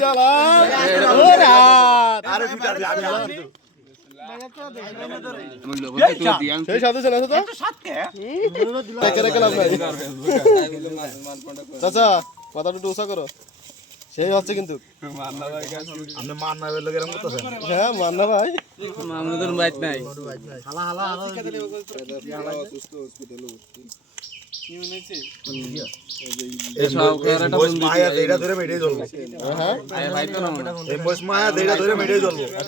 সুইরালা ওরা আরে সেই সাথে চলে আসো তো চাচা মাথাটা একটু উঁচা করো সেই হচ্ছে কিন্তু হ্যাঁ মান্না ভাই মামুনুর বাইক নাই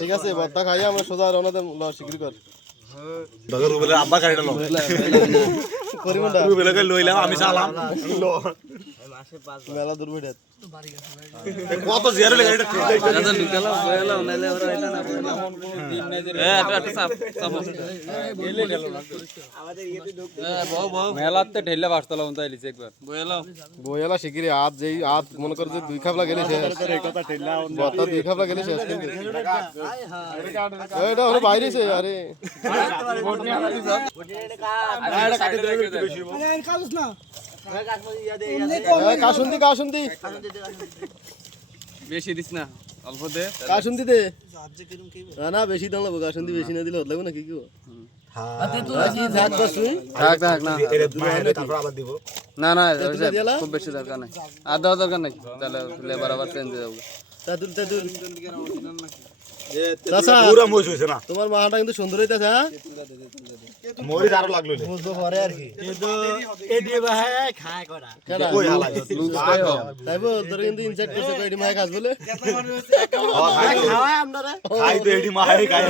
ঠিক আছে ভর্তা খাইয়া আমরা সোজা রওনা দেব শিগগির কর আব্বা গাড়িটা লইলাম আমি চালাম মেলা দূর বইটা কত জিয়ার গাড়িটা মেলাতে ঢেলে বাসতলা মতো আইলিছে একবার বইয়ালা শিগগিরি আজ যেই আজ মনে করে যে 2 খাপলা গেলে শেষ ভর্তা 2 খাপলা গেলে শেষ কিন্তু এটা হলো বাইরেছে আরে কাশুন্দি বেশি দিস না অল্প দে কাশুন্দি দে না বেশি দাম লাগবে কাশুন্দি বেশি না দিলে হত লাগবে না কি কি না না খুব বেশি দরকার নাই আর দেওয়া দরকার নাই তাহলে লেবার আবার চেঞ্জ হয়ে যাবে তোমার মাটা কিন্তু সুন্দর হইতেছে হ্যাঁ মরিচ আরো লাগলো বুঝবো পরে আর কি তাইবো তোর কিন্তু ইনসাইড করছে কয়টি মায় খাস বলে খাই তো এডি মাই খাই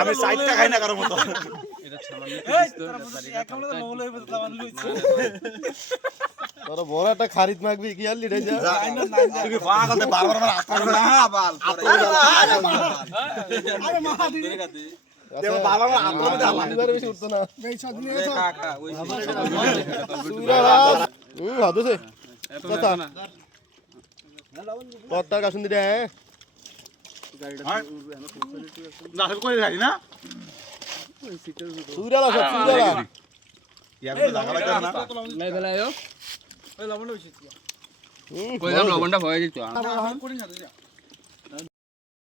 আমি সাইডটা খাই না কারো মতো তোর বড় একটা খারিদ মাগবি কি আর লিডাই যা তুই পাগলতে বারবার আমার হাত ধরে না বাল আরে মাথা দিদি দেব বাবা আমার হাত ধরে দাও এবারে বেশি উঠতো না এই কাকা ওই হাদুছে কথা কত কাশুন্দি রে না কই যাই না সুরালা সব সুরালা ইয়া তো লাগা লাগা না নাই বেলায়ো ওই লবণটা বেশি কই যাব লবণটা হয়ে যেত